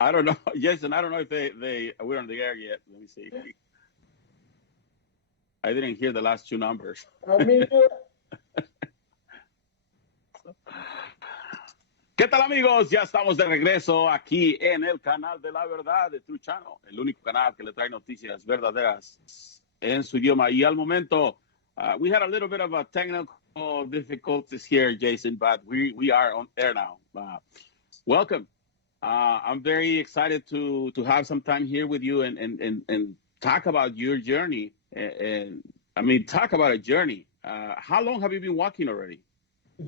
I don't know. Jason, I don't know if we're on the air yet. Let me see. I didn't hear the last two numbers. I mean, ¿Qué tal, amigos? Ya estamos de regreso aquí en el canal de la verdad de True Channel, el único canal que le trae noticias verdaderas en su idioma. Y al momento, we had a little bit of a technical difficulties here, Jason, but we are on air now. Welcome. I'm very excited to have some time here with you and talk about your journey. And I mean, talk about a journey. How long have you been walking already?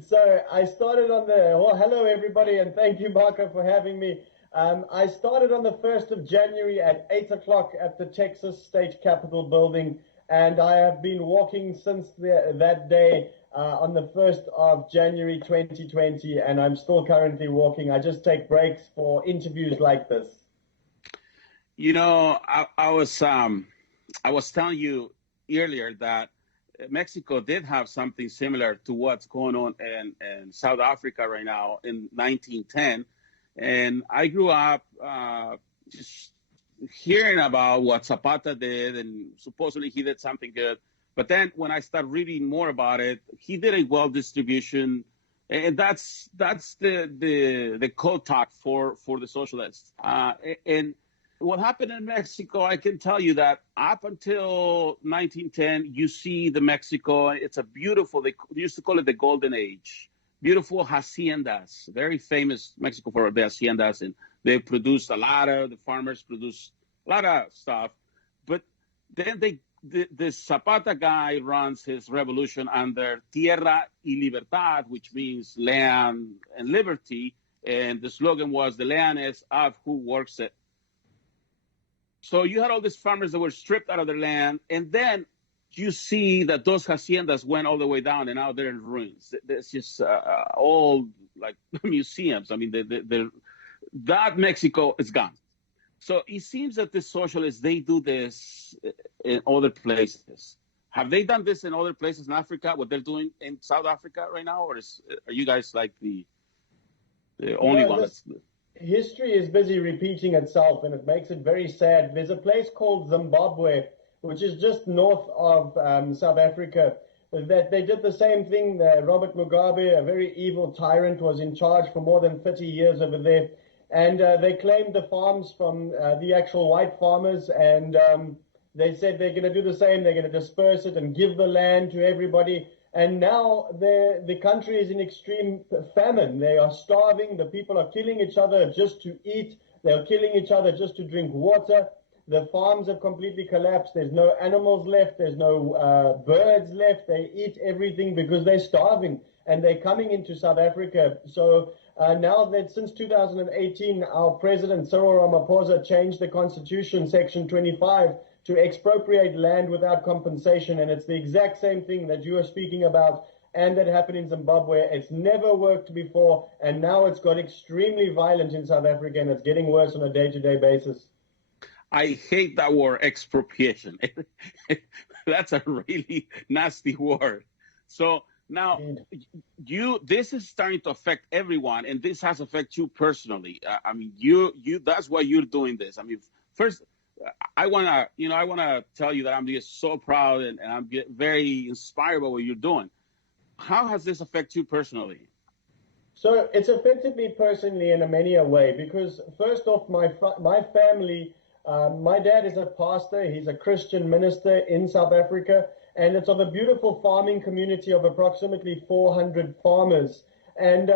so I started on well, hello everybody, and thank you, Marco, for having me. I started on the 1st of January at 8 o'clock at the Texas State Capitol building, and I have been walking since that day on the 1st of January 2020, and I'm still currently walking. I just take breaks for interviews like this. You know, I was telling you earlier that Mexico did have something similar to what's going on in South Africa right now in 1910. And I grew up just hearing about what Zapata did, and supposedly he did something good. But then when I started reading more about it, he did a wealth distribution. And that's the code talk for the socialists. And what happened in Mexico, I can tell you that up until 1910, you see the Mexico, it's a beautiful, they used to call it the Golden Age. Beautiful haciendas, very famous Mexico for the haciendas, and they produced the farmers produced a lot of stuff. But then the Zapata guy runs his revolution under Tierra y Libertad, which means land and liberty. And the slogan was, the land is of who works it. So you had all these farmers that were stripped out of their land, and then you see that those haciendas went all the way down, and now they're in ruins. There's just old like museums. I mean, that Mexico is gone. So it seems that the socialists, they do this in other places. Have they done this in other places in Africa? What they're doing in South Africa right now, or are you guys like the only one that's? History is busy repeating itself, and it makes it very sad. There's a place called Zimbabwe, which is just north of South Africa, that they did the same thing. Robert Mugabe, a very evil tyrant, was in charge for more than 30 years over there, and they claimed the farms from the actual white farmers, and they said they're going to do the same. They're going to disperse it and give the land to everybody. And now the country is in extreme famine. They are starving. The people are killing each other just to eat. They're killing each other just to drink water. The farms have completely collapsed. There's no animals left. There's no birds left. They eat everything because they're starving. And they're coming into South Africa. So now that since 2018, our president, Cyril Ramaphosa, changed the constitution, section 25, to expropriate land without compensation, and it's the exact same thing that you are speaking about and that happened in Zimbabwe. It's never worked before, and now it's got extremely violent in South Africa, and it's getting worse on a day-to-day basis. I hate that word, expropriation. That's a really nasty word. So now this is starting to affect everyone, and this has affected you personally. I mean, you that's why you're doing this. I mean, first, I wanna tell you that I'm just so proud and I'm very inspired by what you're doing. How has this affected you personally? So it's affected me personally in a many a way, because first off, my family, my dad is a pastor. He's a Christian minister in South Africa, and it's of a beautiful farming community of approximately 400 farmers. And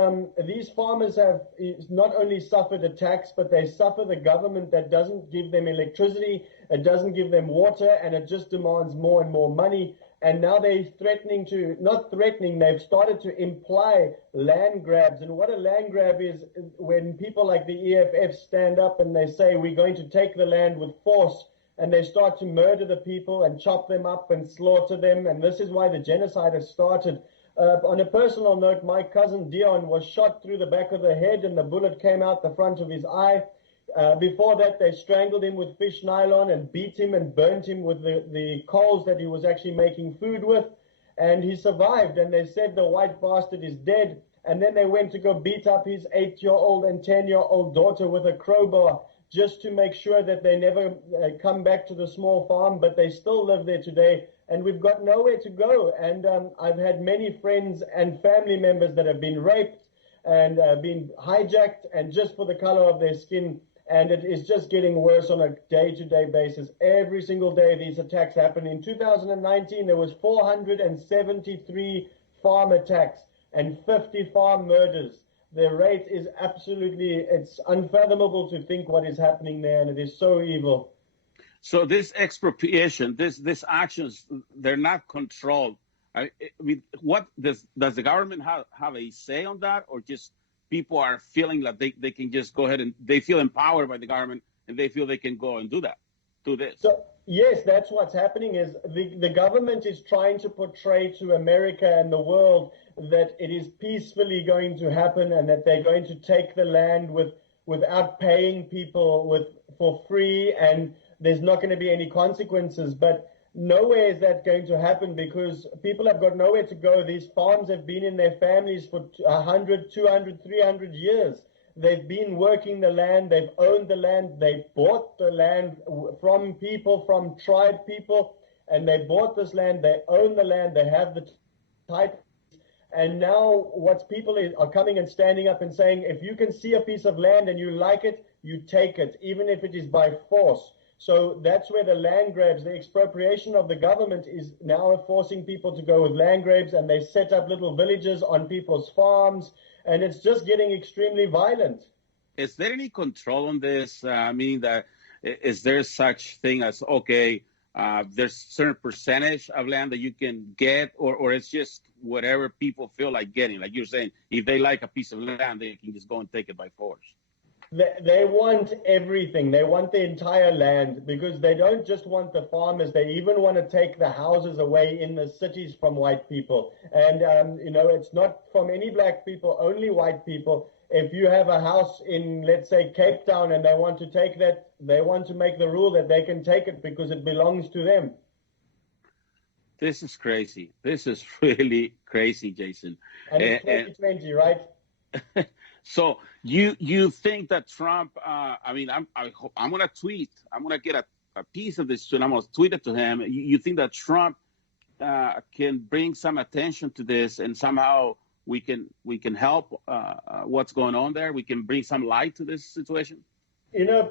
these farmers have not only suffered attacks, but they suffer the government that doesn't give them electricity, it doesn't give them water, and it just demands more and more money. And now they're they've started to imply land grabs. And what a land grab is, when people like the EFF stand up and they say, we're going to take the land with force, and they start to murder the people and chop them up and slaughter them. And this is why the genocide has started. On a personal note, my cousin Dion was shot through the back of the head, and the bullet came out the front of his eye. Before that, they strangled him with fish nylon and beat him and burnt him with the coals that he was actually making food with. And he survived, and they said the white bastard is dead. and then they went to go beat up his 8-year-old and 10-year-old daughter with a crowbar just to make sure that they never come back to the small farm, but they still live there today. And we've got nowhere to go. And I've had many friends and family members that have been raped and been hijacked, and just for the color of their skin. And it is just getting worse on a day-to-day basis. Every single day these attacks happen. In 2019, there was 473 farm attacks and 50 farm murders. The rate is absolutely, it's unfathomable to think what is happening there, and it is so evil. So this expropriation, this actions, they're not controlled. I mean, what does the government have a say on that, or just people are feeling that they can just go ahead and they feel empowered by the government and they feel they can go and do this? So yes, that's what's happening. Is the government is trying to portray to America and the world that it is peacefully going to happen, and that they're going to take the land without paying people for free, and there's not going to be any consequences. But nowhere is that going to happen, because people have got nowhere to go. These farms have been in their families for 100, 200, 300 years. They've been working the land. They've owned the land. They bought the land from people, from tribe people, and they bought this land. They own the land. They have the title. And now what people are coming and standing up and saying, if you can see a piece of land and you like it, you take it, even if it is by force. So that's where the land grabs, the expropriation of the government is now forcing people to go with land grabs, and they set up little villages on people's farms, and it's just getting extremely violent. Is there any control on this? Meaning that, is there such thing as, okay, there's certain percentage of land that you can get, or it's just whatever people feel like getting? Like you're saying, if they like a piece of land, they can just go and take it by force. They want everything. They want the entire land, because they don't just want the farmers. They even want to take the houses away in the cities from white people. And, it's not from any black people, only white people. If you have a house in, let's say, Cape Town, and they want to take that, they want to make the rule that they can take it because it belongs to them. This is crazy. This is really crazy, Jason. And it's 2020, right? So you think that Trump? I'm gonna tweet. I'm gonna get a piece of this, and I'm gonna tweet it to him. You think that Trump can bring some attention to this, and somehow we can help what's going on there? We can bring some light to this situation.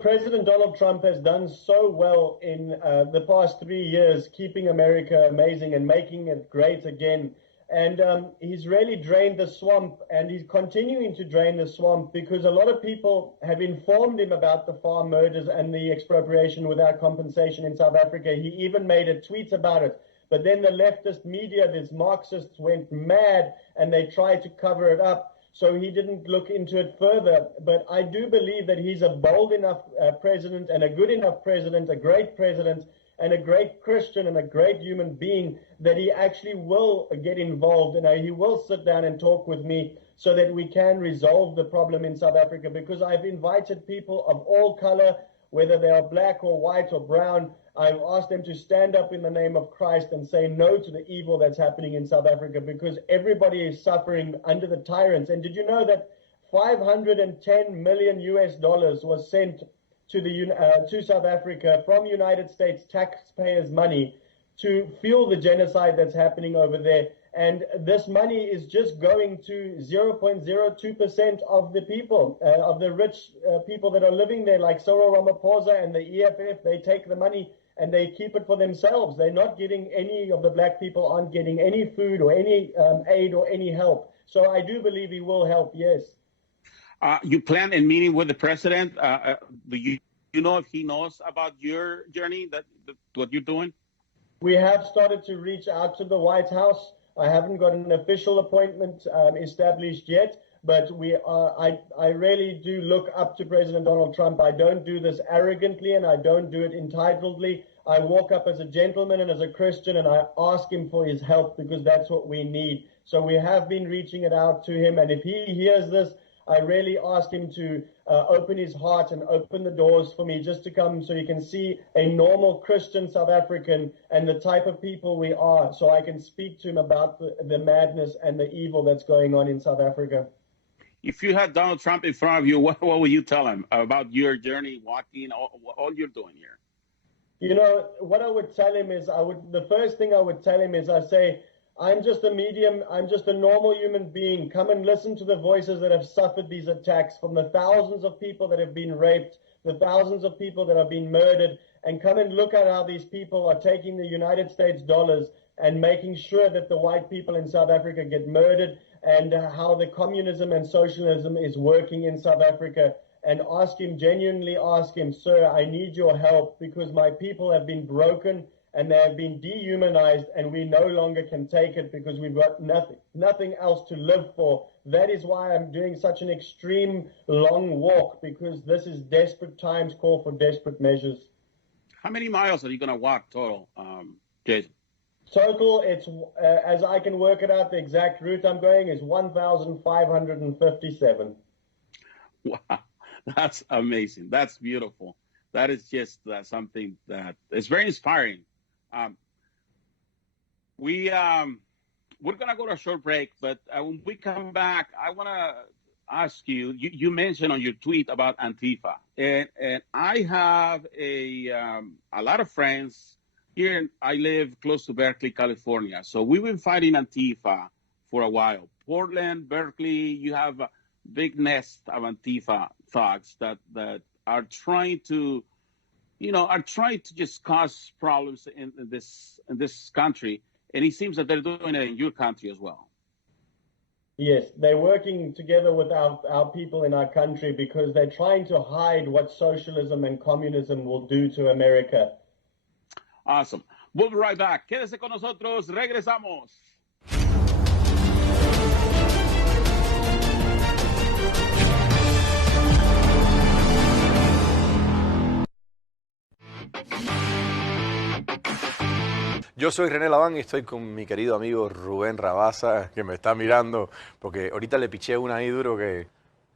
President Donald Trump has done so well in the past 3 years, keeping America amazing and making it great again. And he's really drained the swamp, and he's continuing to drain the swamp, because a lot of people have informed him about the farm murders and the expropriation without compensation in South Africa. He even made a tweet about it. But then the leftist media, these Marxists, went mad, and they tried to cover it up. So he didn't look into it further. But I do believe that he's a bold enough president, and a good enough president, a great president, and a great Christian and a great human being, that he actually will get involved, and he will sit down and talk with me so that we can resolve the problem in South Africa. Because I've invited people of all color, whether they are black or white or brown. I've asked them to stand up in the name of Christ and say no to the evil that's happening in South Africa, because everybody is suffering under the tyrants. And did you know that $510 million was sent to South Africa from United States taxpayers' money to fuel the genocide that's happening over there? And this money is just going to 0.02% of the people, of the rich people that are living there, like Cyril Ramaphosa and the EFF. They take the money and they keep it for themselves. They're not getting, any of the black people aren't getting any food or any aid or any help. So I do believe he will help, yes. You plan a meeting with the president. Do you know if he knows about your journey, what you're doing? We have started to reach out to the White House. I haven't got an official appointment established yet, but I really do look up to President Donald Trump. I don't do this arrogantly, and I don't do it entitledly. I walk up as a gentleman and as a Christian, and I ask him for his help, because that's what we need. So we have been reaching it out to him, and if he hears this, I really ask him to open his heart and open the doors for me just to come so he can see a normal Christian South African and the type of people we are, so I can speak to him about the madness and the evil that's going on in South Africa. If you had Donald Trump in front of you, what would you tell him about your journey, walking, all you're doing here? You know, what I would tell him is, the first thing I would tell him is, I say, I'm just a medium. I'm just a normal human being. Come and listen to the voices that have suffered these attacks, from the thousands of people that have been raped, the thousands of people that have been murdered, and come and look at how these people are taking the United States dollars and making sure that the white people in South Africa get murdered, and how the communism and socialism is working in South Africa. And ask him, genuinely ask him, sir, I need your help because my people have been broken and they have been dehumanized, and we no longer can take it because we've got nothing else to live for. That is why I'm doing such an extreme long walk, because this is desperate times call for desperate measures. How many miles are you going to walk total, Jason? Total, it's as I can work it out, the exact route I'm going is 1,557. Wow, that's amazing. That's beautiful. That is just something that is very inspiring. We're gonna go to a short break, but when we come back, I want to ask you. You mentioned on your tweet about Antifa, and I have a lot of friends here. I live close to Berkeley, California, so we've been fighting Antifa for a while. Portland, Berkeley, you have a big nest of Antifa thugs that are trying to, just cause problems in this country, and it seems that they're doing it in your country as well. Yes, they're working together with our people in our country because they're trying to hide what socialism and communism will do to America. Awesome. We'll be right back. Quédese con nosotros. Regresamos. Yo soy René Laván y estoy con mi querido amigo Rubén Rabasa, que me está mirando, porque ahorita le piché una ahí duro que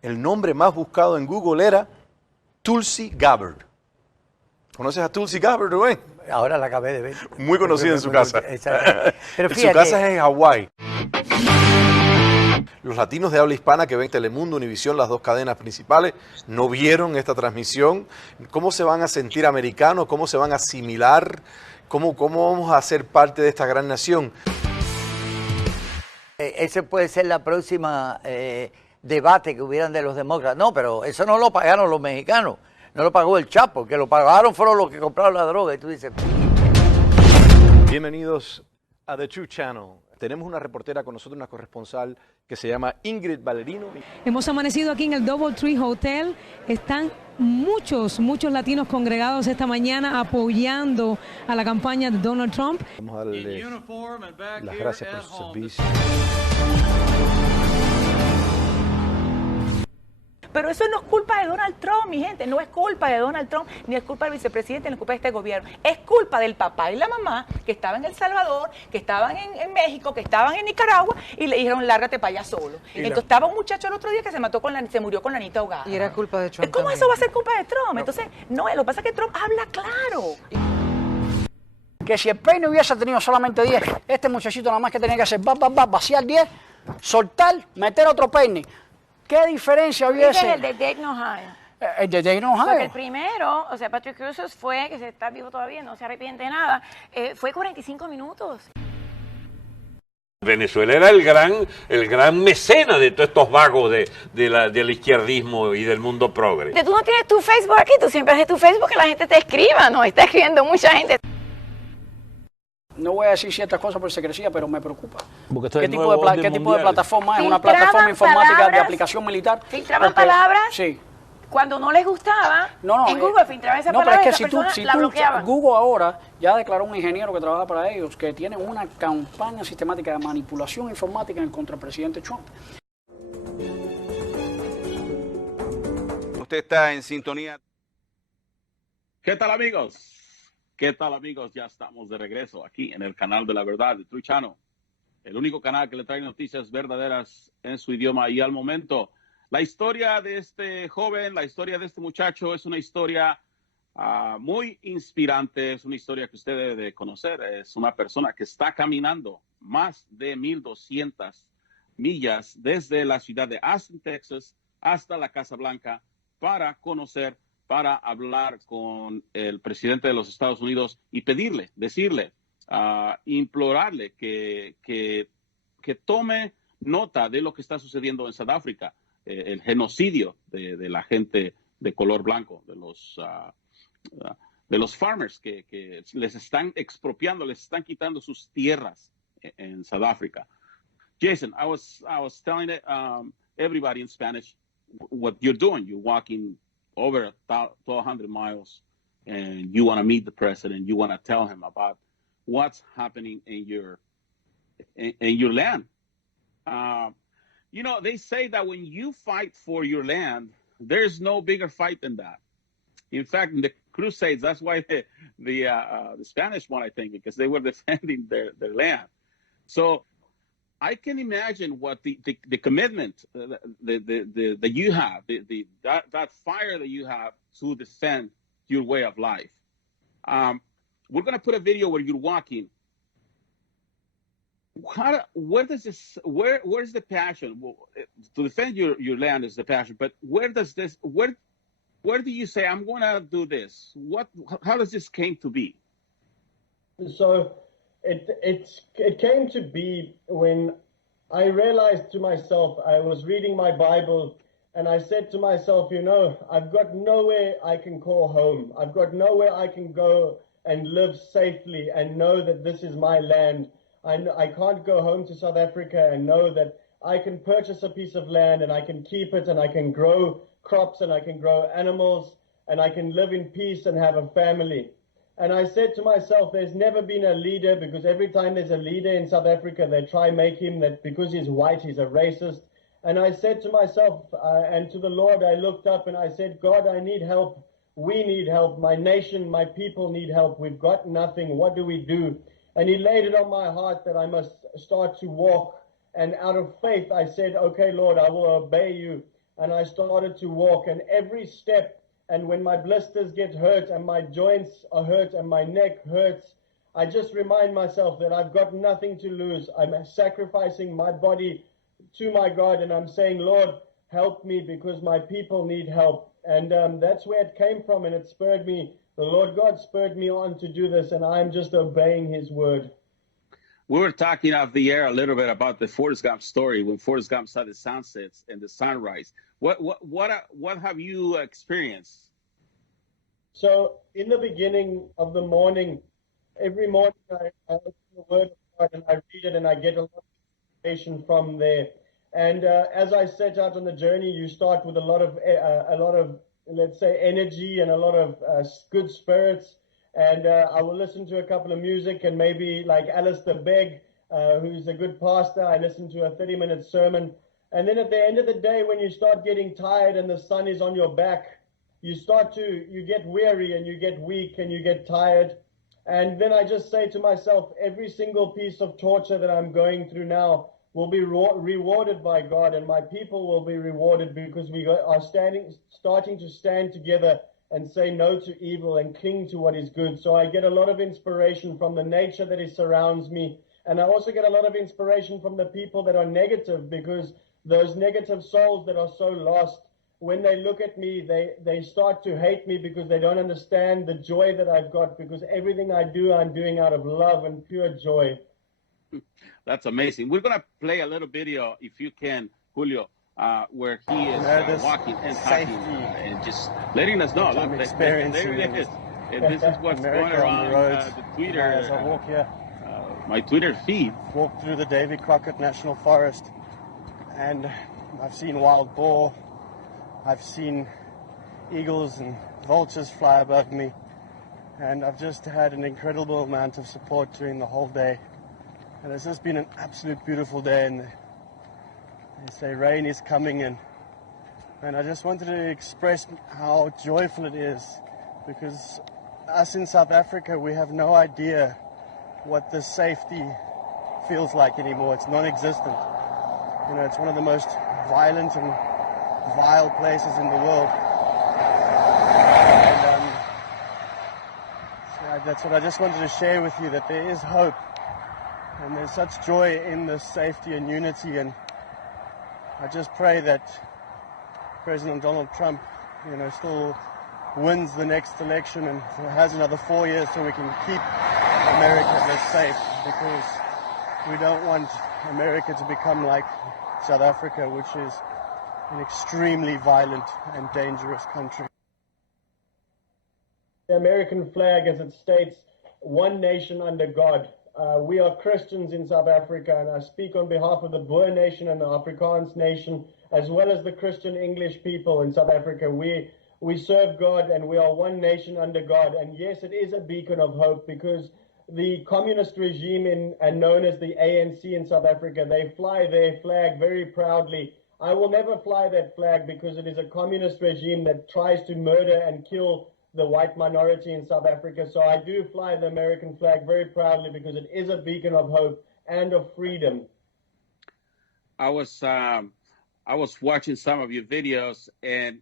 el nombre más buscado en Google era Tulsi Gabbard. ¿Conoces a Tulsi Gabbard, Rubén? Ahora la acabé de ver. Muy conocida en su casa. Pero fíjate, su casa es en Hawái. Los latinos de habla hispana que ven Telemundo, Univisión, las dos cadenas principales, no vieron esta transmisión. ¿Cómo se van a sentir americanos? ¿Cómo se van a asimilar? ¿Cómo vamos a ser parte de esta gran nación? Ese puede ser la próxima debate que hubieran de los demócratas. No, pero eso no lo pagaron los mexicanos. No lo pagó el Chapo. Que lo pagaron fueron los que compraron la droga. Y tú dices... Bienvenidos a The True Channel. Tenemos una reportera con nosotros, una corresponsal que se llama Ingrid Valerino. Hemos amanecido aquí en el Doubletree Hotel. Están muchos latinos congregados esta mañana apoyando a la campaña de Donald Trump. Vamos a darle las gracias por su servicio. Pero eso no es culpa de Donald Trump, mi gente, no es culpa de Donald Trump, ni es culpa del vicepresidente, ni es culpa de este gobierno. Es culpa del papá y la mamá que estaban en El Salvador, que estaban en México, que estaban en Nicaragua y le dijeron, lárgate para allá solo. Entonces estaba un muchacho el otro día que se murió con la anita ahogada. Y era culpa de Trump. ¿Cómo también? eso va a ser culpa de Trump? No. Entonces, no, lo que pasa es que Trump habla claro. Que si el peine hubiese tenido solamente 10, este muchachito nada más que tenía que hacer vaciar 10, soltar, meter otro peine. ¿Qué diferencia hubiese? El de Dayton, Ohio. El de Dayton, Ohio. Porque el primero, o sea, Patrick Cruz fue, que se está vivo todavía, no se arrepiente de nada, fue 45 minutos. Venezuela era el gran mecena de todos estos vagos del izquierdismo y del mundo progre. Tú no tienes tu Facebook aquí, tú siempre haces tu Facebook que la gente te escriba, ¿no? Está escribiendo mucha gente. No voy a decir ciertas cosas por secrecía, pero me preocupa. ¿Qué tipo de plataforma es? ¿Una plataforma informática de aplicación militar? ¿Filtraban palabras? Sí. Cuando no les gustaba, en Google filtraban esa palabra, pero es que si la bloqueaban. Google ahora ya declaró un ingeniero que trabaja para ellos que tiene una campaña sistemática de manipulación informática en contra del presidente Trump. Usted está en sintonía. ¿Qué tal, amigos? ¿Qué tal, amigos? Ya estamos de regreso aquí en el canal de la verdad de True Channel, el único canal que le trae noticias verdaderas en su idioma y al momento. La historia de este joven, la historia de este muchacho es una historia muy inspirante, es una historia que usted debe de conocer. Es una persona que está caminando más de 1,200 millas desde la ciudad de Austin, Texas, hasta la Casa Blanca para conocer, para hablar con el presidente de los Estados Unidos y pedirle, decirle, implorarle que tome nota de lo que está sucediendo en Sudáfrica, el genocidio de la gente de color blanco, de los farmers que les están expropiando, les están quitando sus tierras en Sudáfrica. Jason, I was telling everybody in Spanish what you're doing. You're walking over 1,200 miles, and you want to meet the president. You want to tell him about what's happening in your land. You know, they say that when you fight for your land, there's no bigger fight than that. In fact, in the Crusades, that's why the Spanish won, I think, because they were defending their land. So I can imagine what the commitment that you have, that fire that you have to defend your way of life. We're going to put a video where you're walking. Where's the passion? Well, to defend your land is the passion, but where do you say, I'm going to do this? How does this came to be? So it came to be when I realized to myself, I was reading my Bible, and I said to myself, you know, I've got nowhere I can call home. I've got nowhere I can go and live safely and know that this is my land. I can't go home to South Africa and know that I can purchase a piece of land and I can keep it and I can grow crops and I can grow animals and I can live in peace and have a family. And I said to myself, there's never been a leader, because every time there's a leader in South Africa, they try make him that because he's white, he's a racist. And I said to myself and to the Lord, I looked up and I said, God, I need help. We need help. My nation, my people need help. We've got nothing. What do we do? And he laid it on my heart that I must start to walk. And out of faith, I said, okay, Lord, I will obey you. And I started to walk. And every step, and when my blisters get hurt and my joints are hurt and my neck hurts, I just remind myself that I've got nothing to lose. I'm sacrificing my body to my God, and I'm saying, Lord, help me because my people need help. And that's where it came from, and it spurred me. The Lord God spurred me on to do this, and I'm just obeying his word. We were talking off the air a little bit about the Forrest Gump story, when Forrest Gump saw the sunsets and the sunrise. What have you experienced? So in the beginning of the morning, every morning I open the word of God and I read it, and I get a lot of information from there. And as I set out on the journey, you start with a lot of let's say energy and a lot of good spirits. And I will listen to a couple of music, and maybe like Alistair Begg, who's a good pastor, I listen to a 30-minute sermon. And then at the end of the day, when you start getting tired and the sun is on your back, you get weary and you get weak and you get tired. And then I just say to myself, every single piece of torture that I'm going through now will be rewarded by God, and my people will be rewarded, because we are starting to stand together and say no to evil and cling to what is good. So I get a lot of inspiration from the nature that surrounds me. And I also get a lot of inspiration from the people that are negative, because those negative souls that are so lost, when they look at me, they start to hate me because they don't understand the joy that I've got, because everything I do, I'm doing out of love and pure joy. That's amazing. We're going to play a little video, if you can, Julio, where he is walking and talking and just letting us know. Look, there it is. And this is what's going around the Twitter. As I walk here, my Twitter feed. Walk through the Davy Crockett National Forest, and I've seen wild boar. I've seen eagles and vultures fly above me, and I've just had an incredible amount of support during the whole day. And it's just been an absolute beautiful day, and they say rain is coming, and I just wanted to express how joyful it is, because us in South Africa, we have no idea what the safety feels like anymore. It's non-existent. You know, it's one of the most violent and vile places in the world. And so that's what I just wanted to share with you, that there is hope and there's such joy in this safety and unity. And I just pray that President Donald Trump, still wins the next election and has another 4 years so we can keep America this safe, because we don't want America to become like South Africa, which is an extremely violent and dangerous country. The American flag, as it states, one nation under God. We are Christians in South Africa, and I speak on behalf of the Boer nation and the Afrikaans nation, as well as the Christian English people in South Africa. We serve God, and we are one nation under God. And yes, it is a beacon of hope, because the communist regime and known as the ANC in South Africa, they fly their flag very proudly. I will never fly that flag, because it is a communist regime that tries to murder and kill the white minority in South Africa. So I do fly the American flag very proudly, because it is a beacon of hope and of freedom. I was watching some of your videos, and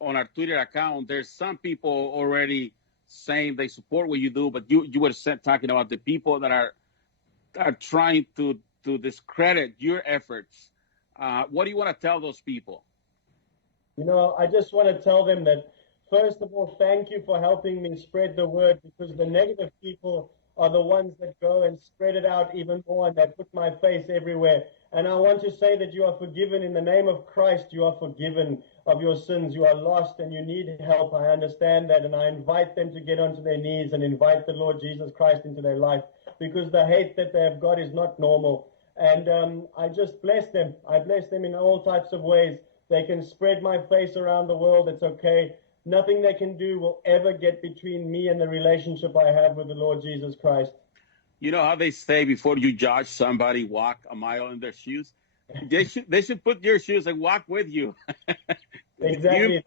on our Twitter account, there's some people already saying they support what you do, but you were talking about the people that are trying to discredit your efforts. What do you want to tell those people? I just want to tell them that, first of all, thank you for helping me spread the word, because the negative people are the ones that go and spread it out even more, and they put my face everywhere. And I want to say that you are forgiven in the name of Christ. You are forgiven of your sins. You are lost and you need help. I understand that, and I invite them to get onto their knees and invite the Lord Jesus Christ into their life, because the hate that they have got is not normal. And I just bless them. I bless them in all types of ways. They can spread my face around the world. It's okay. Nothing they can do will ever get between me and the relationship I have with the Lord Jesus Christ. You know how they say, before you judge somebody, walk a mile in their shoes? They should put your shoes and walk with you. Exactly.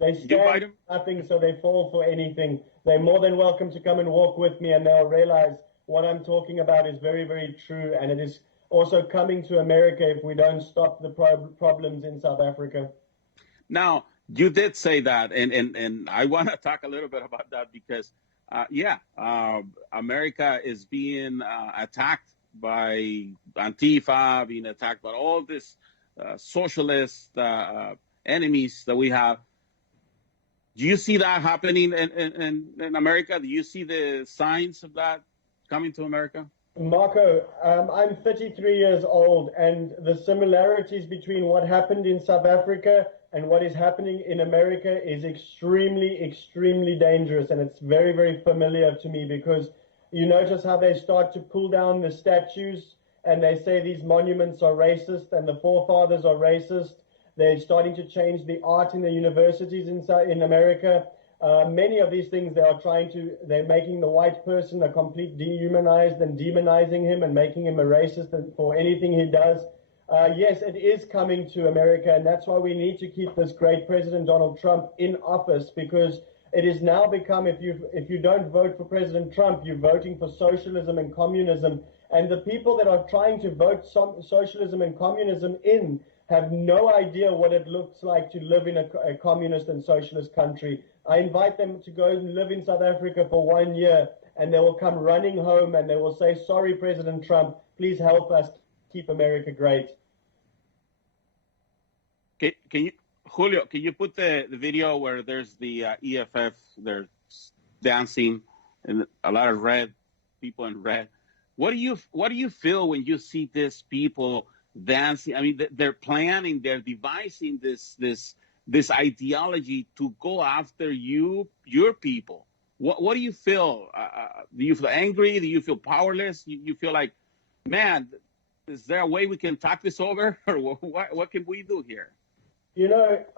They stand for nothing, so they fall for anything. They're more than welcome to come and walk with me, and they'll realize what I'm talking about is very, very true. And it is also coming to America if we don't stop the problems in South Africa. Now, you did say that, and I want to talk a little bit about that, because America is being attacked by Antifa, being attacked by all this socialist enemies that we have. Do you see that happening in America? Do you see the signs of that coming to America? Marco, I'm 33 years old, and the similarities between what happened in South Africa and what is happening in America is extremely, extremely dangerous. And it's very, very familiar to me, because you notice how they start to pull down the statues, and they say these monuments are racist and the forefathers are racist. They're starting to change the art in the universities in America. Many of these things they're making the white person a complete dehumanized and demonizing him and making him a racist for anything he does. Yes, it is coming to America, and that's why we need to keep this great President Donald Trump in office, because it has now become, if you don't vote for President Trump, you're voting for socialism and communism. And the people that are trying to vote socialism and communism in have no idea what it looks like to live in a communist and socialist country. I invite them to go and live in South Africa for 1 year, and they will come running home and they will say, sorry, President Trump, please help us keep America great. Can you, Julio, can you put the video where there's the EFF, they're dancing, and a lot of red, people in red? What do you feel when you see these people dancing? I mean, they're planning, they're devising this ideology to go after your people. What do you feel? Do you feel angry? Do you feel powerless? You feel like, man, is there a way we can talk this over, or what can we do here?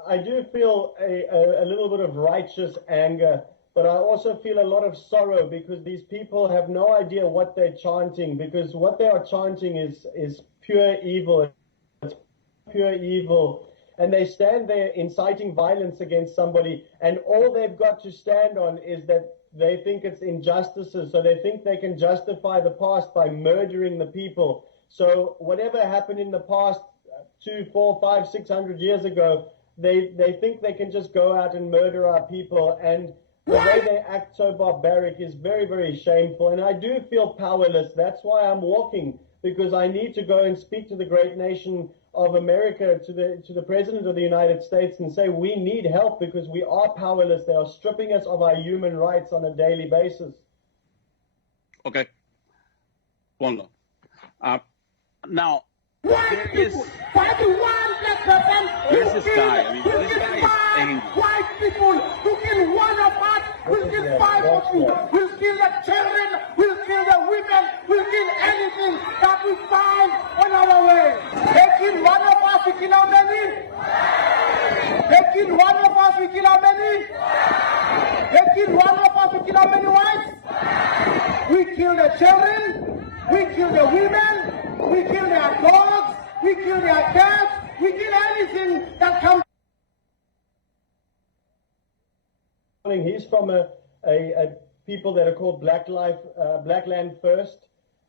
I do feel a little bit of righteous anger, but I also feel a lot of sorrow, because these people have no idea what they're chanting, because what they are chanting is pure evil. It's pure evil. And they stand there inciting violence against somebody, and all they've got to stand on is that they think it's injustices, so they think they can justify the past by murdering the people. So whatever happened in the past, 2, 4, 5, 600 years ago, they think they can just go out and murder our people, and the way they act so barbaric is very, very shameful. And I do feel powerless. That's why I'm walking, because I need to go and speak to the great nation of America, to the President of the United States, and say we need help because we are powerless. They are stripping us of our human rights on a daily basis. Okay. Ponlo. Now, there is this guy. I mean, this guy is angry. White people who kill one of us, will kill 5 of you, will kill the children, will kill the women, will kill anything that we find on our way. They kill one of us, we kill how many? They kill one of us, we kill how many? They kill one of us, we kill how many whites? We kill the children, we kill the women, we kill their dogs, we kill their cats, we kill anything that comes. He's from a people that are called Black Land First,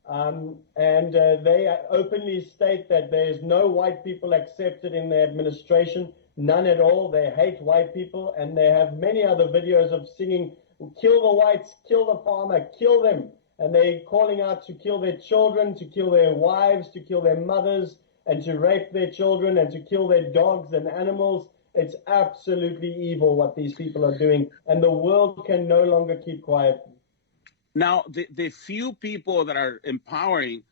and they openly state that there is no white people accepted in their administration, none at all. They hate white people, and they have many other videos of singing, "Kill the whites, kill the farmer, kill them," and they're calling out to kill their children, to kill their wives, to kill their mothers, and to rape their children, and to kill their dogs and animals. It's absolutely evil what these people are doing, and the world can no longer keep quiet. Now, the few people that are empowering,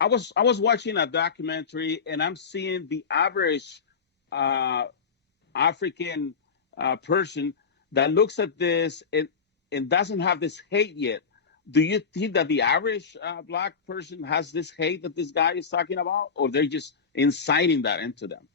I was watching a documentary, and I'm seeing the average African person that looks at this and doesn't have this hate yet. Do you think that the average black person has this hate that this guy is talking about, or they're just inciting that into them?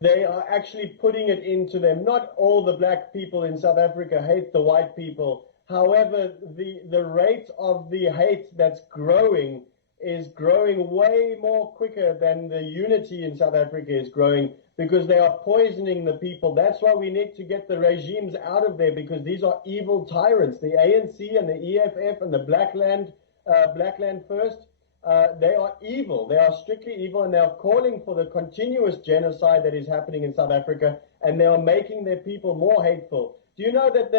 They are actually putting it into them. Not all the black people in South Africa hate the white people. However, the rate of the hate that's growing is growing way more quicker than the unity in South Africa is growing, because they are poisoning the people. That's why we need to get the regimes out of there, because these are evil tyrants. The ANC and the EFF and the Black Land First, they are evil. They are strictly evil, and they are calling for the continuous genocide that is happening in South Africa, and they are making their people more hateful. Do you know that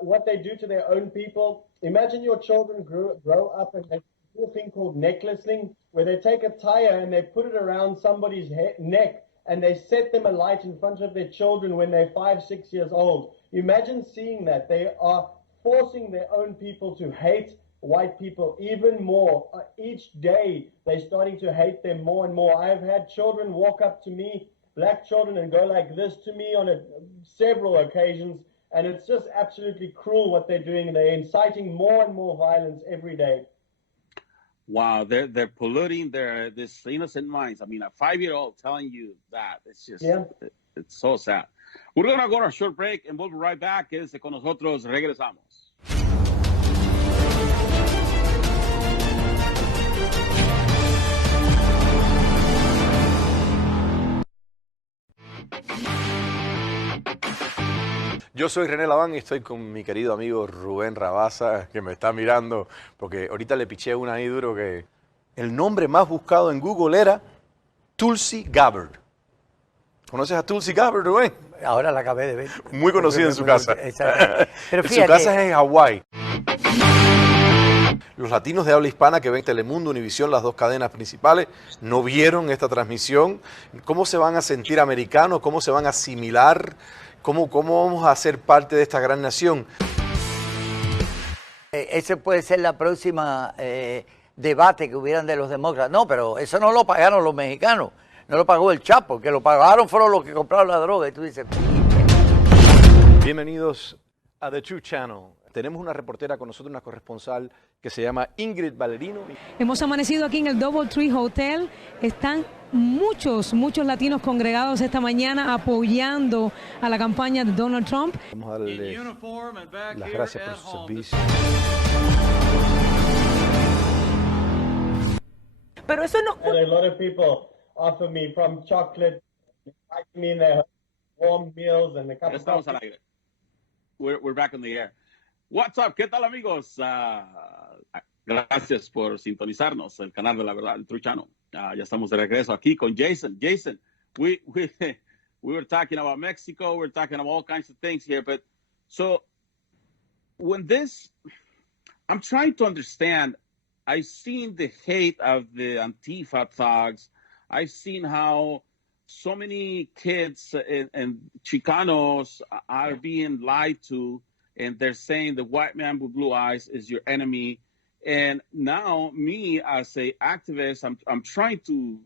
what they do to their own people? Imagine your children grow up and they do a thing called necklacing, where they take a tire and they put it around somebody's neck, and they set them alight in front of their children when they're 5, 6 years old. Imagine seeing that. They are forcing their own people to hate white people even more. Each day, they're starting to hate them more and more. I have had children walk up to me, black children, and go like this to me on several occasions, and it's just absolutely cruel what they're doing. They're inciting more and more violence every day. Wow, they're polluting this innocent minds. I mean, a 5-year-old telling you that, it's just, it's so sad. We're going to go on a short break and we'll be right back. Quédese con nosotros, regresamos. Yo soy René Laván y estoy con mi querido amigo Rubén Rabasa, que me está mirando, porque ahorita le piché una ahí duro que el nombre más buscado en Google era Tulsi Gabbard. ¿Conoces a Tulsi Gabbard, Rubén? Ahora la acabé de ver. Muy conocida en su casa. Pero fíjate, su casa es en Hawái. Los latinos de habla hispana que ven Telemundo, Univisión, las dos cadenas principales, no vieron esta transmisión. ¿Cómo se van a sentir americanos? ¿Cómo se van a asimilar? ¿Cómo vamos a ser parte de esta gran nación? Ese puede ser la próxima debate que hubieran de los demócratas. No, pero eso no lo pagaron los mexicanos. No lo pagó el Chapo. Que lo pagaron fueron los que compraron la droga. Y tú dices... Bienvenidos a The True Channel. Tenemos una reportera con nosotros, una corresponsal que se llama Ingrid Valerino. Hemos amanecido aquí en el Doubletree Hotel. Están muchos latinos congregados esta mañana apoyando a la campaña de Donald Trump. Vamos a darle las gracias por su servicio. Pero eso no... And a lot of people offer me from chocolate, invite me in their warm meals and a cup of Estamos coffee. al aire. We're back on the air. What's up? ¿Qué tal, amigos? Gracias por sintonizarnos, el canal de la verdad, el True Channel. Ya estamos de regreso aquí con Jason. Jason, we were talking about Mexico. We're talking about all kinds of things here. But so when this, I'm trying to understand. I've seen the hate of the Antifa thugs. I've seen how so many kids and Chicanos are being lied to, and they're saying the white man with blue eyes is your enemy. And now, me as a activist, I'm trying to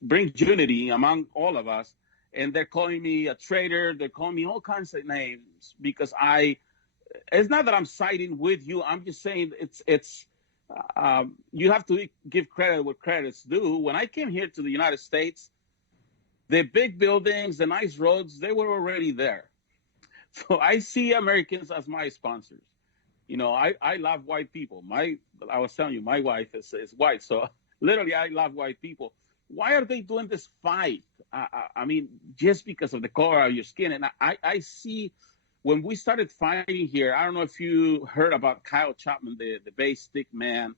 bring unity among all of us, and they're calling me a traitor. They're calling me all kinds of names because it's not that I'm siding with you. I'm just saying you have to give credit where credit's due. When I came here to the United States, the big buildings, the nice roads, they were already there. So I see Americans as my sponsors. You know, I love white people. I was telling you, my wife is white. So literally, I love white people. Why are they doing this fight? I mean, just because of the color of your skin. And I see when we started fighting here, I don't know if you heard about Kyle Chapman, the Bay Stick man.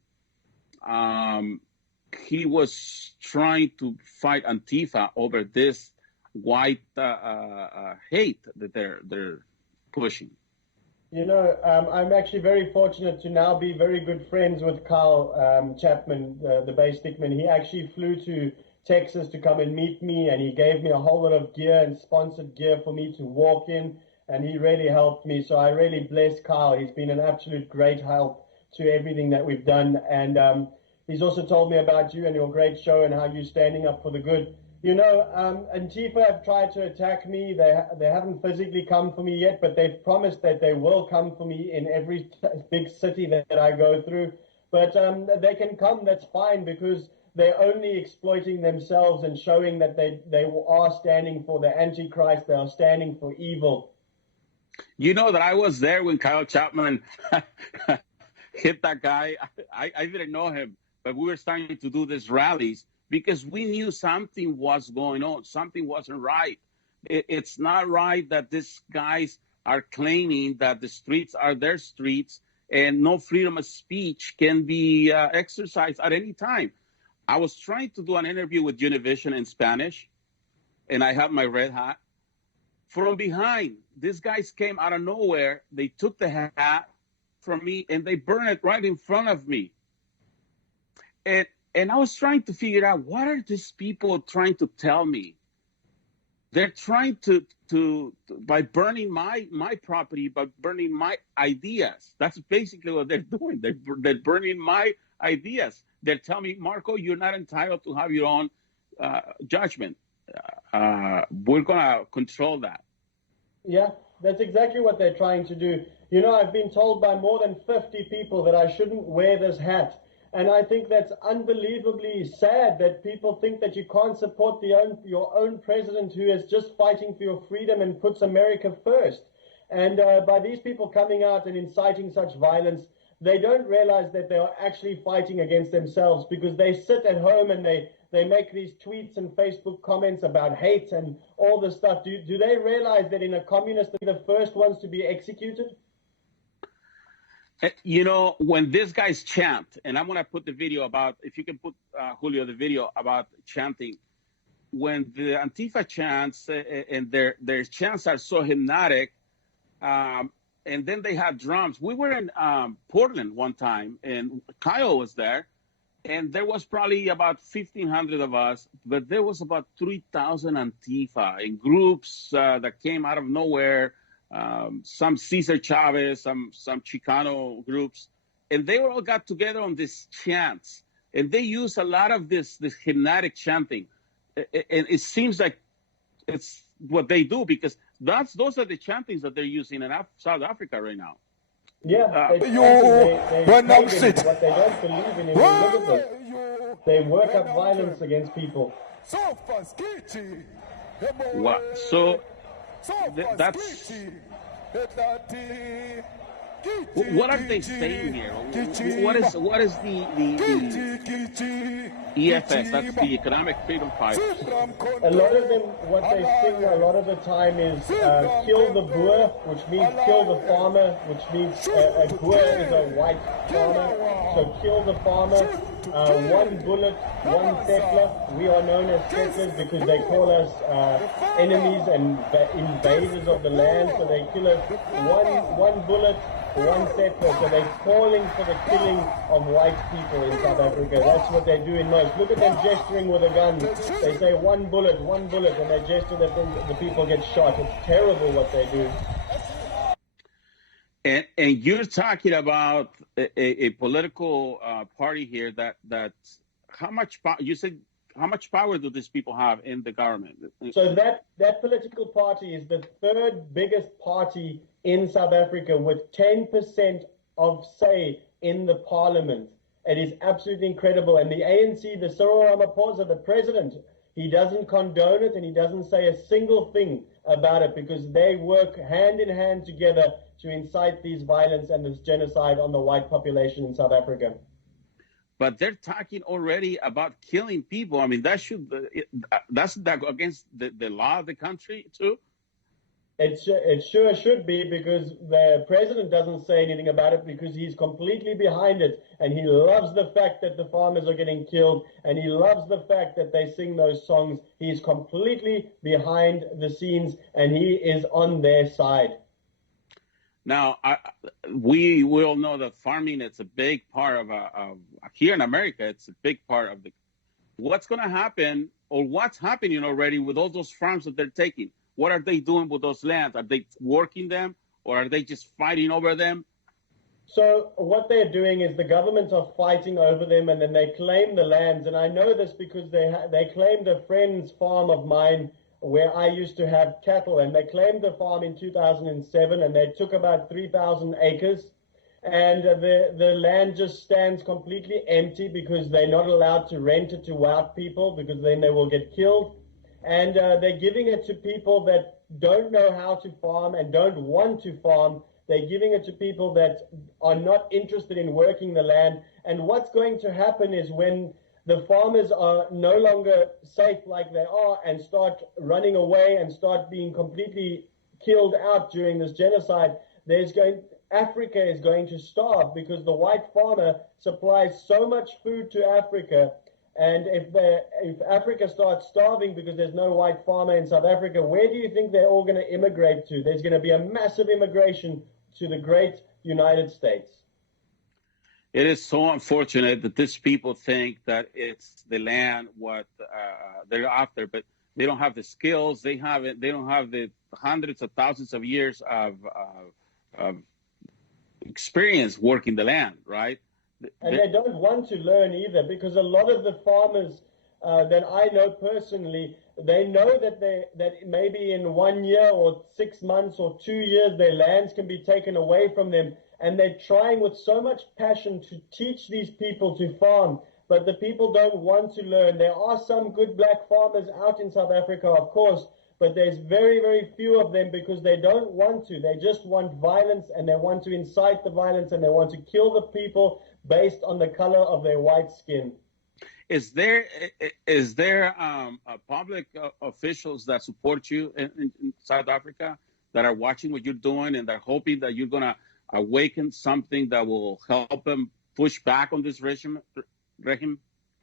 He was trying to fight Antifa over this white hate that they're pushing. You know, I'm actually very fortunate to now be very good friends with Kyle Chapman, the Bay Stickman. He actually flew to Texas to come and meet me, and he gave me a whole lot of gear and sponsored gear for me to walk in, and he really helped me. So I really bless Kyle. He's been an absolute great help to everything that we've done, and he's also told me about you and your great show and how you're standing up for the good. You know, Antifa have tried to attack me. They haven't physically come for me yet, but they've promised that they will come for me in every big city that I go through. But they can come, that's fine, because they're only exploiting themselves and showing that they are standing for the Antichrist. They are standing for evil. You know that I was there when Kyle Chapman hit that guy. I didn't know him, but we were starting to do these rallies because we knew something was going on. Something wasn't right. It's not right that these guys are claiming that the streets are their streets and no freedom of speech can be exercised at any time. I was trying to do an interview with Univision in Spanish, and I had my red hat. From behind, these guys came out of nowhere. They took the hat from me, and they burned it right in front of me. And I was trying to figure out, what are these people trying to tell me? They're trying to by burning my property, by burning my ideas. That's basically what they're doing. They're burning my ideas. They're telling me, Marco, you're not entitled to have your own judgment. We're going to control that. Yeah, that's exactly what they're trying to do. You know, I've been told by more than 50 people that I shouldn't wear this hat. And I think that's unbelievably sad that people think that you can't support your own president who is just fighting for your freedom and puts America first. And by these people coming out and inciting such violence, they don't realize that they are actually fighting against themselves, because they sit at home and they make these tweets and Facebook comments about hate and all this stuff. Do they realize that in a communist, they're the first ones to be executed? You know, when these guys chant, and I'm going to put the video about, if you can put, Julio, the video about chanting. When the Antifa chants, and their chants are so hypnotic, and then they have drums. We were in Portland one time, and Kyle was there, and there was probably about 1,500 of us, but there was about 3,000 Antifa in groups that came out of nowhere. Some Cesar Chavez, some Chicano groups, and they all got together on these chants, and they use a lot of this hypnotic chanting, and it seems like it's what they do, because those are the chantings that they're using in South Africa right now. Yeah, what they don't believe in is Elizabeth. They work up violence against people. What? So that's What are they saying here? What is the EFF? That's the Economic Freedom Fighters. A lot of them, what they sing a lot of the time is kill the boer, which means kill the farmer, which means a boer is a white farmer. So kill the farmer. One bullet, one settler. We are known as settlers because they call us enemies and invaders of the land. So they kill us one bullet, one settler. So they're calling for the killing of white people in South Africa. That's what they do in most. Look at them gesturing with a gun. They say one bullet, and they gesture that the people get shot. It's terrible what they do. And you're talking about a political party here that how much you said how much power do these people have in the government? So that political party is the third biggest party in South Africa with 10% of say in the parliament. It is absolutely incredible. And the ANC, the Cyril Ramaphosa, the president, he doesn't condone it and he doesn't say a single thing about it because they work hand in hand together to incite these violence and this genocide on the white population in South Africa. But they're talking already about killing people. I mean, that's against the law of the country too. It sure should be because the president doesn't say anything about it because he's completely behind it and he loves the fact that the farmers are getting killed and he loves the fact that they sing those songs. He's completely behind the scenes and he is on their side. Now, we all know that farming is a big part of here in America. It's a big part of what's going to happen or what's happening already with all those farms that they're taking. What are they doing with those lands? Are they working them or are they just fighting over them? So what they're doing is the governments are fighting over them and then they claim the lands. And I know this because they claimed a friend's farm of mine where I used to have cattle, and they claimed the farm in 2007 and they took about 3,000 acres. And the land just stands completely empty because they're not allowed to rent it to white people because then they will get killed. And they're giving it to people that don't know how to farm and don't want to farm. They're giving it to people that are not interested in working the land. And what's going to happen is when the farmers are no longer safe like they are and start running away and start being completely killed out during this genocide, Africa is going to starve because the white farmer supplies so much food to Africa. And if Africa starts starving because there's no white farmer in South Africa, where do you think they're all going to immigrate to? There's going to be a massive immigration to the great United States. It is so unfortunate that these people think that it's the land what they're after, but they don't have the skills. They don't have the hundreds of thousands of years of experience working the land, right? And they don't want to learn either because a lot of the farmers that I know personally, they know that maybe in 1 year or 6 months or 2 years, their lands can be taken away from them. And they're trying with so much passion to teach these people to farm, but the people don't want to learn. There are some good black farmers out in South Africa, of course, but there's very, very few of them because they don't want to. They just want violence and they want to incite the violence and they want to kill the people based on the color of their white skin. Is there public officials that support you in South Africa that are watching what you're doing and they're hoping that you're going to awaken something that will help them push back on this regime?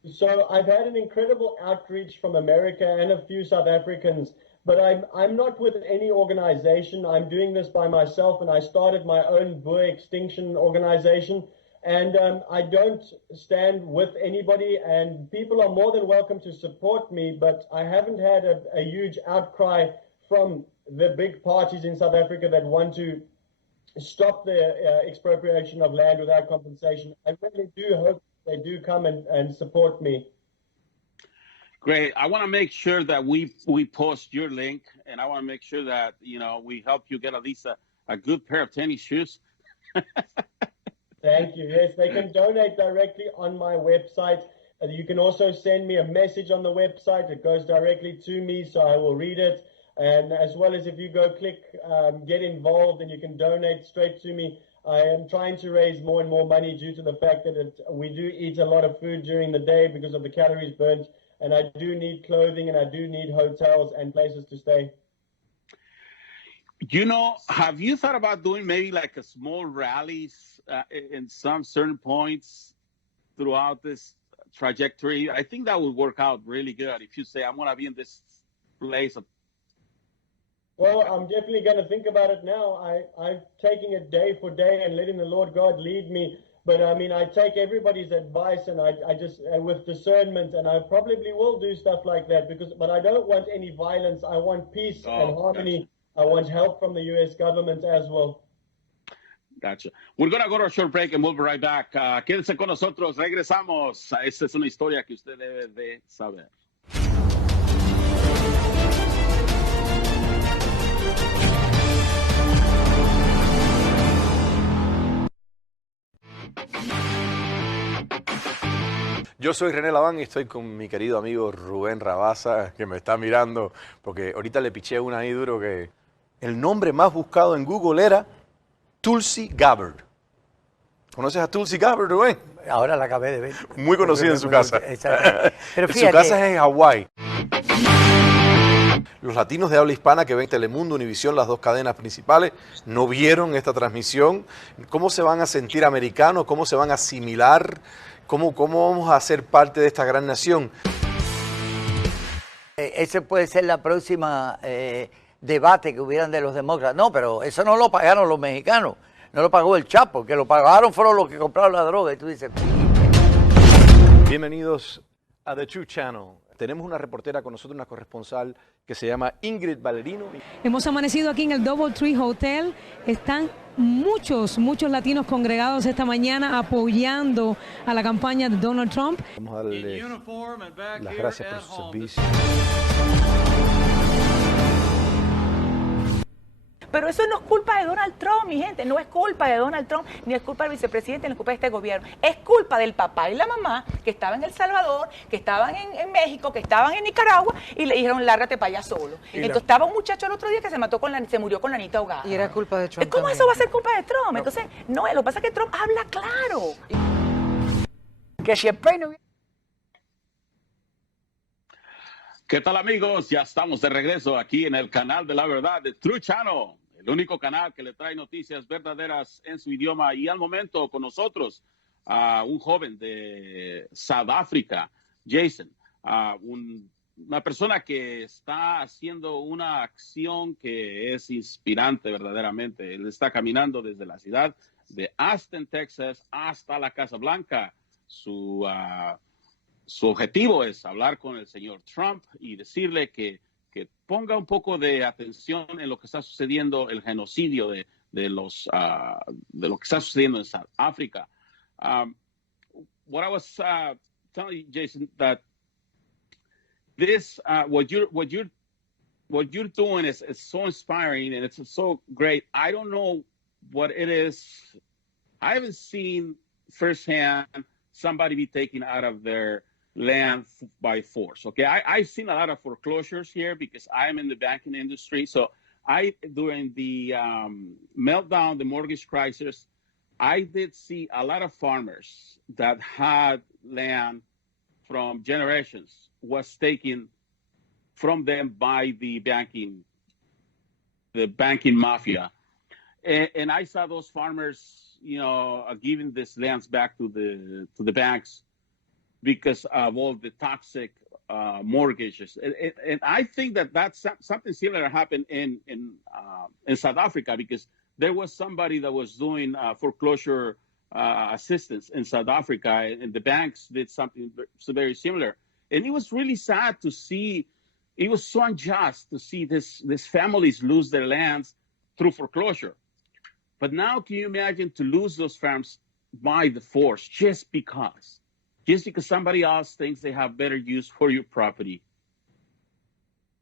So I've had an incredible outreach from America and a few South Africans, but I'm not with any organization. I'm doing this by myself, and I started my own Boer Extinction organization, and I don't stand with anybody, and people are more than welcome to support me, but I haven't had a huge outcry from the big parties in South Africa that want to stop the expropriation of land without compensation. I really do hope they do come and support me. Great. I want to make sure that we post your link, and I want to make sure that we help you get at least a good pair of tennis shoes. Thank you. Yes, they can donate directly on my website. You can also send me a message on the website. It goes directly to me, so I will read it. And as well as if you go click get involved and you can donate straight to me. I am trying to raise more and more money due to the fact that we do eat a lot of food during the day because of the calories burnt, and I do need clothing and I do need hotels and places to stay. You know, have you thought about doing maybe like a small rallies in some certain points throughout this trajectory? I think that would work out really good if you say, I'm going to be in this place. Well, I'm definitely going to think about it now. I'm taking it day for day and letting the Lord God lead me. But I mean, I take everybody's advice and I just, with discernment, and I probably will do stuff like that but I don't want any violence. I want peace and harmony. I want help from the U.S. government as well. Gotcha. We're going to go to a short break and we'll be right back. Quédense con nosotros. Regresamos. Esta es una historia que usted debe de saber. Yo soy René Laván y estoy con mi querido amigo Rubén Rabasa, que me está mirando, porque ahorita le piché una ahí duro que el nombre más buscado en Google era Tulsi Gabbard. ¿Conoces a Tulsi Gabbard, Rubén? Ahora la acabé de ver. Muy conocida en su casa. Pero fíjate, su casa es en Hawái. Los latinos de habla hispana que ven Telemundo, Univisión, las dos cadenas principales, no vieron esta transmisión. ¿Cómo se van a sentir americanos? ¿Cómo se van a asimilar? ¿Cómo vamos a ser parte de esta gran nación? Ese puede ser la próxima debate que hubieran de los demócratas. No, pero eso no lo pagaron los mexicanos. No lo pagó el Chapo. Que lo pagaron fueron los que compraron la droga. Y tú dices... Bienvenidos a The True Channel. Tenemos una reportera con nosotros, una corresponsal que se llama Ingrid Valerino. Hemos amanecido aquí en el Doubletree Hotel. Están muchos latinos congregados esta mañana apoyando a la campaña de Donald Trump. Vamos a darle las gracias por su servicio. Pero eso no es culpa de Donald Trump, mi gente, no es culpa de Donald Trump, ni es culpa del vicepresidente, ni es culpa de este gobierno. Es culpa del papá y la mamá que estaban en El Salvador, que estaban en México, que estaban en Nicaragua y le dijeron, lárgate para allá solo. Entonces estaba un muchacho el otro día que se murió con la anita ahogada. Y era culpa de Trump. ¿Cómo también? eso va a ser culpa de Trump? No. Entonces, no, lo que pasa es que Trump habla claro. Que si el peine... ¿Qué tal, amigos? Ya estamos de regreso aquí en el canal de la verdad de True Channel, el único canal que le trae noticias verdaderas en su idioma. Y al momento con nosotros a un joven de Sudáfrica, Jason, una persona que está haciendo una acción que es inspirante verdaderamente. Él está caminando desde la ciudad de Austin, Texas, hasta la Casa Blanca. Su objetivo es hablar con el señor Trump y decirle que ponga un poco de atención en lo que está sucediendo, el genocidio de lo que está sucediendo en Sudáfrica. What I was telling you, Jason, that this what you're doing is so inspiring and it's so great. I don't know what it is. I haven't seen firsthand somebody be taken out of their land by force. Okay, I've seen a lot of foreclosures here because I'm in the banking industry. So during the meltdown, the mortgage crisis, I did see a lot of farmers that had land from generations was taken from them by the banking mafia. And I saw those farmers, giving these lands back to the banks because of all the toxic mortgages. And I think that's something similar happened in South Africa, because there was somebody that was doing foreclosure assistance in South Africa, and the banks did something very similar. And it was really sad to see, it was so unjust to see these families lose their lands through foreclosure. But now can you imagine to lose those farms by the force just because somebody else thinks they have better use for your property?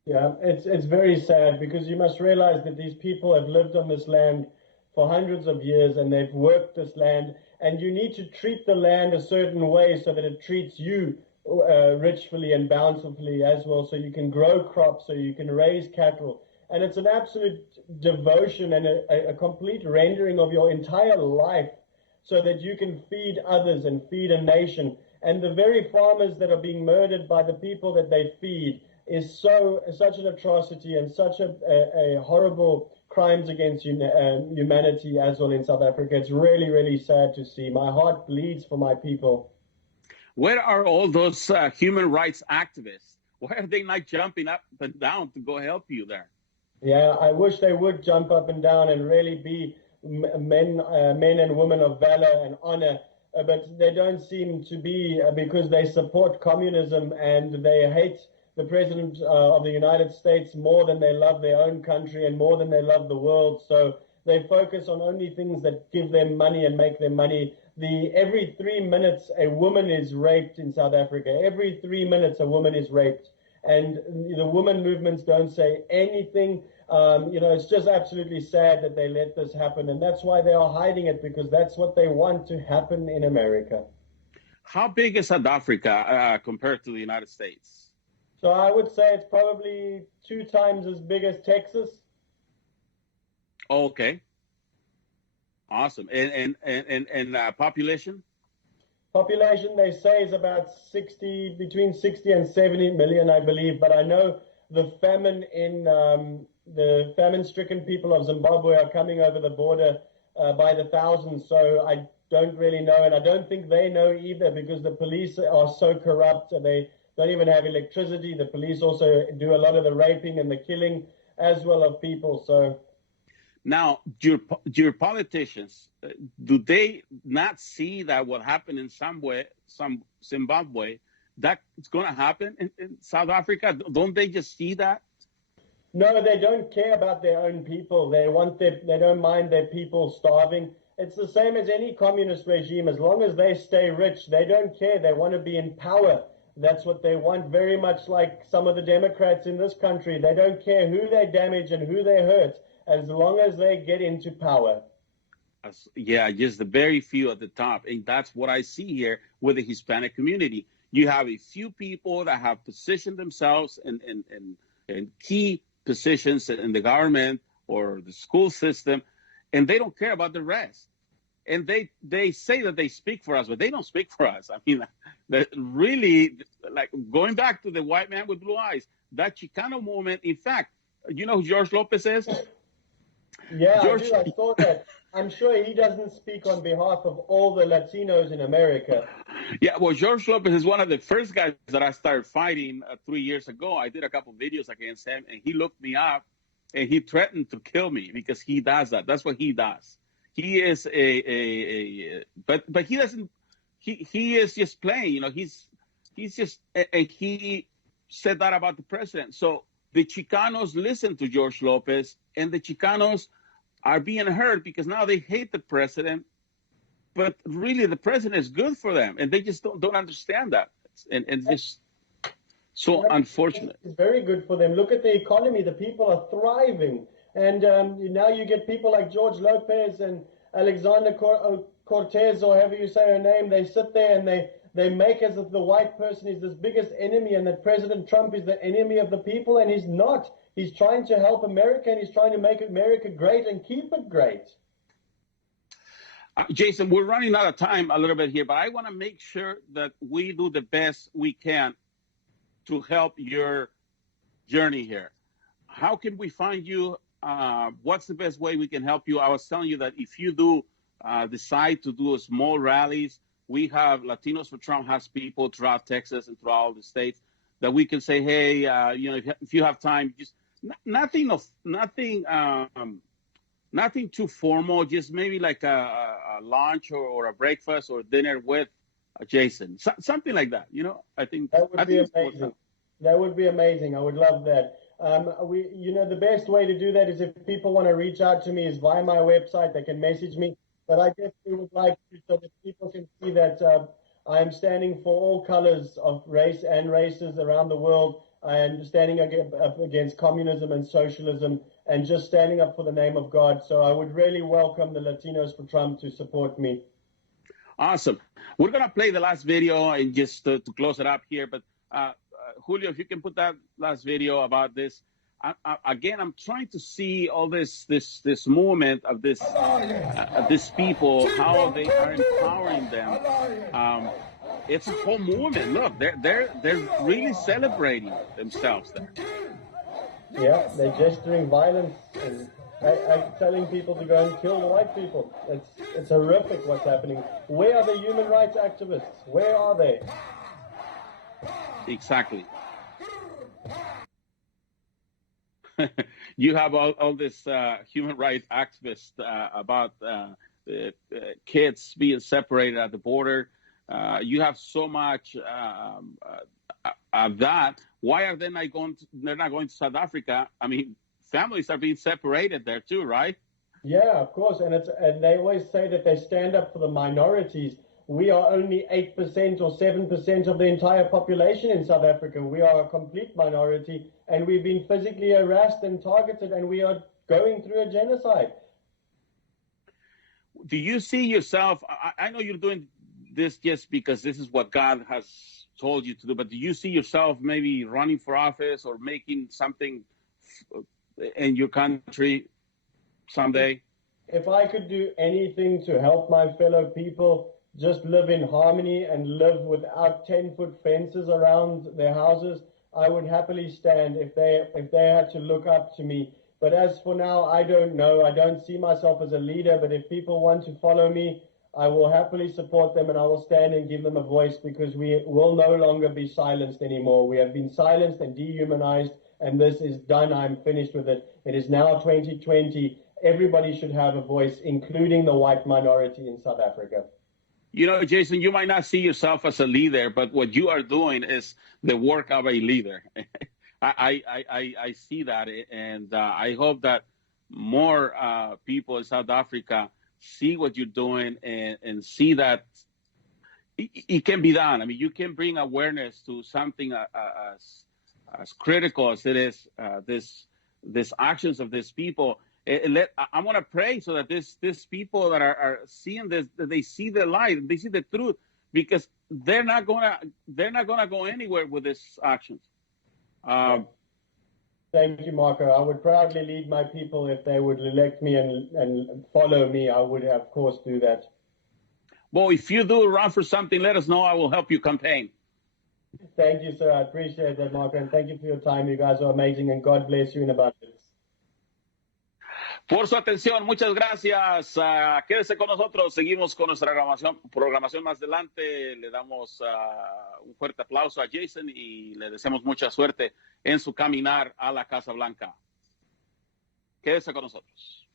Yeah, it's very sad, because you must realize that these people have lived on this land for hundreds of years and they've worked this land, and you need to treat the land a certain way so that it treats you richfully and bountifully as well, so you can grow crops, so you can raise cattle. And it's an absolute devotion and a complete rendering of your entire life so that you can feed others and feed a nation. And the very farmers that are being murdered by the people that they feed is such an atrocity and such a horrible crimes against humanity as well in South Africa. It's really, really sad to see. My heart bleeds for my people. Where are all those human rights activists? Why are they not jumping up and down to go help you there? Yeah, I wish they would jump up and down and really be men and women of valor and honor, but they don't seem to be because they support communism and they hate the President of the United States more than they love their own country and more than they love the world. So they focus on only things that give them money and make them money. Every 3 minutes, a woman is raped in South Africa. Every 3 minutes, a woman is raped. And the women movements don't say anything. It's just absolutely sad that they let this happen. And that's why they are hiding it, because that's what they want to happen in America. How big is South Africa compared to the United States? So I would say it's probably 2 times as big as Texas. Okay. Awesome. And population? Population, they say, is about between 60 and 70 million, I believe. But I know the famine-stricken people of Zimbabwe are coming over the border by the thousands. So I don't really know. And I don't think they know either, because the police are so corrupt. They don't even have electricity. The police also do a lot of the raping and the killing as well of people. So now, your politicians, do they not see that what happened in Zimbabwe, that it's going to happen in South Africa? Don't they just see that? No, they don't care about their own people. They don't mind their people starving. It's the same as any communist regime. As long as they stay rich, they don't care. They want to be in power. That's what they want, very much like some of the Democrats in this country. They don't care who they damage and who they hurt, as long as they get into power. Yeah, just the very few at the top. And that's what I see here with the Hispanic community. You have a few people that have positioned themselves in key positions in the government or the school system, and they don't care about the rest. And they say that they speak for us, but they don't speak for us. I mean, really, like going back to the white man with blue eyes, that Chicano movement, in fact, you know who George Lopez is? Yeah, I do. I saw that. I'm sure he doesn't speak on behalf of all the Latinos in America. Yeah, well, George Lopez is one of the first guys that I started fighting 3 years ago. I did a couple of videos against him, and he looked me up, and he threatened to kill me because he does that. That's what he does. He is but he doesn't. He is just playing. You know, he's just, and he said that about the president. So the Chicanos listen to George Lopez, and the Chicanos are being hurt because now they hate the president, but really the president is good for them, and they just don't understand that, and it's just so unfortunate. It's very good for them. Look at the economy; the people are thriving, and now you get people like George Lopez and Alexander Cortez, or however you say her name. They sit there and they make as if the white person is this biggest enemy and that President Trump is the enemy of the people, and he's not. He's trying to help America, and he's trying to make America great and keep it great. Jason, we're running out of time a little bit here, but I want to make sure that we do the best we can to help your journey here. How can we find you? What's the best way we can help you? I was telling you that if you do decide to do small rallies, we have Latinos for Trump has people throughout Texas and throughout all the states that we can say, hey, if you have time, just nothing too formal, just maybe like a lunch or a breakfast or dinner with Jason, something like that. I think that would be amazing. That would be amazing. I would love that. The best way to do that is if people want to reach out to me is via my website. They can message me. But I definitely would like to, so that people can see that I am standing for all colors of race and races around the world. I am standing up against communism and socialism and just standing up for the name of God. So I would really welcome the Latinos for Trump to support me. Awesome. We're going to play the last video and just to close it up here. But Julio, if you can put that last video about this. again, I'm trying to see all this movement of these people, how they are empowering them. It's a whole movement. Look, they're really celebrating themselves there. Yeah, they're gesturing violence and telling people to go and kill the white people. It's horrific what's happening. Where are the human rights activists? Where are they? Exactly. You have all this human rights activists about kids being separated at the border. You have so much of that. Why are they not going? They're not going to South Africa. I mean, families are being separated there too, right? Yeah, of course. And they always say that they stand up for the minorities. We are only 8% or 7% of the entire population in South Africa. We are a complete minority, and we've been physically harassed and targeted, and we are going through a genocide. Do you see yourself? I know you're doing this just because this is what God has told you to do, but do you see yourself maybe running for office or making something in your country someday? If I could do anything to help my fellow people just live in harmony and live without 10-foot fences around their houses, I would happily stand if they had to look up to me. But as for now, I don't know. I don't see myself as a leader, but if people want to follow me, I will happily support them, and I will stand and give them a voice, because we will no longer be silenced anymore. We have been silenced and dehumanized, and this is done. I'm finished with it. It is now 2020. Everybody should have a voice, including the white minority in South Africa. You know, Jason, you might not see yourself as a leader, but what you are doing is the work of a leader. I see that, and I hope that more people in South Africa see what you're doing and see that it can be done. I mean, you can bring awareness to something as critical as it is this actions of these people. I want to pray so that these people that are seeing this, that they see the light, they see the truth, because they're not gonna go anywhere with these actions. Thank you, Marco. I would proudly lead my people. If they would elect me and follow me, I would, of course, do that. Well, if you do run for something, let us know. I will help you campaign. Thank you, sir. I appreciate that, Marco, and thank you for your time. You guys are amazing, and God bless you in abundance. Por su atención, muchas gracias. Quédese con nosotros. Seguimos con nuestra programación más adelante. Le damos un fuerte aplauso a Jason y le deseamos mucha suerte en su caminar a la Casa Blanca. Quédese con nosotros.